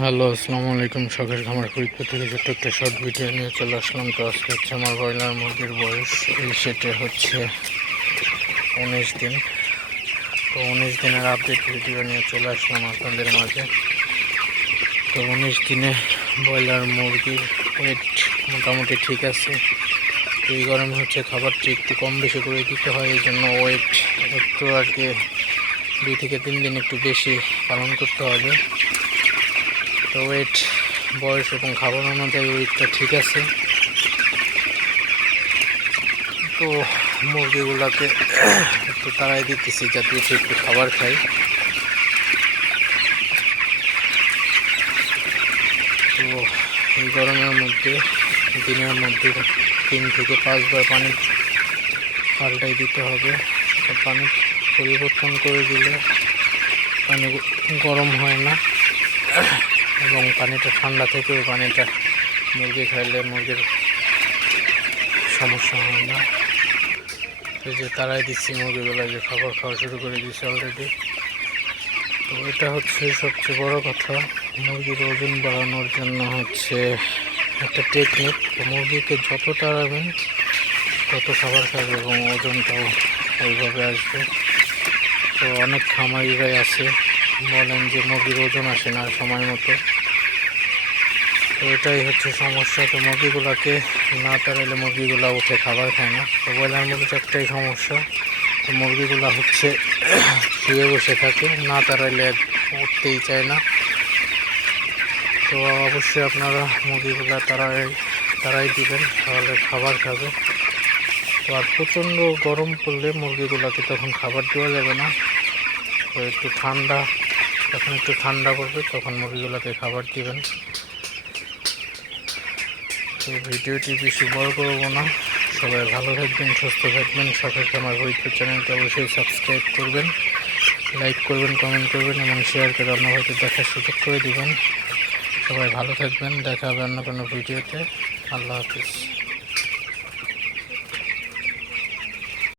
Hello, আসসালামু আলাইকুম। শখের খামার ফরিদপুর থেকে ছোট্ট একটা শর্ট ভিডিও নিয়ে চলে আসলাম। তো আজকে হচ্ছে আমার ব্রয়লার মুরগির বয়স, এই সেটে হচ্ছে উনিশ দিন। তো উনিশ দিনের আপডেট ভিডিও নিয়ে চলে আসলাম আপনাদের মাঝে। তো উনিশ দিনে ব্রয়লার মুরগির ওয়েট মোটামুটি ঠিক আছে। এই গরমে হচ্ছে খাবারটি একটু কম বেশি করে দিতে হয়, এই জন্য ওয়েট একটু আর কি দুই থেকে তিন দিন একটু বেশি পালন করতে হবে। তো ওয়েট বয়স এবং খাবার অনুযায়ী ওয়েটটা ঠিক আছে। তো মুরগিগুলোকে একটু তাড়াই দিতেছি যাতে একটু খাবার খাই। তো এই গরমের মধ্যে, দিনের মধ্যে তিন থেকে পাঁচবার পানি পাল্টাই দিতে হবে। পানি পরিবর্তন করে দিলে পানি গরম হয় না। এবং পানিটা ঠান্ডা থেকেও পানিটা মুরগি খাইলে মুরগির সমস্যা হয় না। এই যে তারাই দিচ্ছি মুরগিগুলো যে খাবার খাওয়া শুরু করে দিচ্ছে অলরেডি তো এটা হচ্ছে সবচেয়ে বড় কথা। মুরগির ওজন বাড়ানোর জন্য হচ্ছে একটা টেকনিক মুরগিকে যত তাড়াবেন তত খাবার খাবে এবং ওজনটাও ওইভাবে আসবে। তো অনেক খামারিরাই আছে। বলেন যে মুরগির ওজন আসে না সময় মতো। তো এটাই হচ্ছে সমস্যা। তো মুরগিগুলোকে না তাড়াইলে মুরগিগুলো উঠে খাবার খায় না। তো ব্রয়লার মুরগির একটাই সমস্যা। তো মুরগিগুলো হচ্ছে শুয়ে বসে থাকে, না তাড়াইলে উঠতেই চায় না। তো অবশ্যই আপনারা মুরগিগুলো তারাই তারাই দিবেন, তাহলে খাবার খাবে। তো আর প্রচণ্ড গরম পড়লে মুরগিগুলোকে তখন খাবার দেওয়া যাবে না। তো একটু ঠান্ডা, যখন একটু ঠান্ডা পড়বে তখন মুরগিগুলোকে খাবার দিবেন। তো ভিডিওটি বেশি বড় করব না। সবাই ভালো থাকবেন, সুস্থ থাকবেন। শখের আমার হইতে চ্যানেলটি অবশ্যই সাবস্ক্রাইব করবেন, লাইক করবেন, কমেন্ট করবেন এবং শেয়ার করে অন্য হয়তো দেখার সুযোগ করে দিবেন। সবাই ভালো থাকবেন, দেখা হবে অন্য কোনো ভিডিওতে। আল্লাহ হাফিজ।